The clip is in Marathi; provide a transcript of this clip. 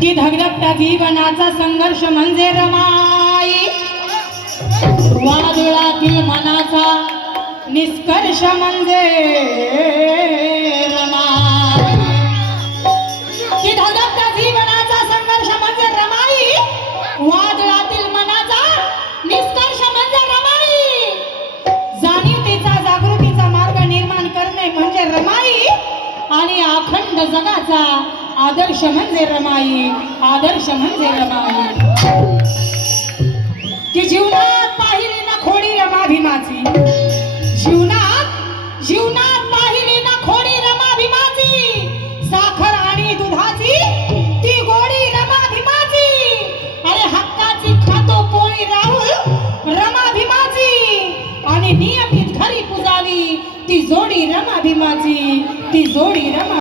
की धगधगत्या जीवनाचा संघर्ष म्हणजे रमाई, वादळातील मनाचा निष्कर्ष म्हणजे रमाई। की धगधगत्या जीवनाचा संघर्ष म्हणजे रमाई, वादळातील मनाचा निष्कर्ष म्हणजे रमाई। जाणीवतेचा जागृतीचा मार्ग निर्माण करणे म्हणजे रमाई, आणि अखंड जगाचा आदर्श म्हणजे रमाई, आदर्श म्हणजे रमाई। की जीवनात पाहिली ना खोडी रमा भीमाची, जीवनात पाहिली ना खोडी रमा भीमाची, साखर आणि दुधाची ती गोडी रमा भीमाची, अरे हक्काची खातो पोळी राहुल रमा भीमाची, आणि नियमित घरी पुजावी ती जोडी रमा भीमाची, ती जोडी रमा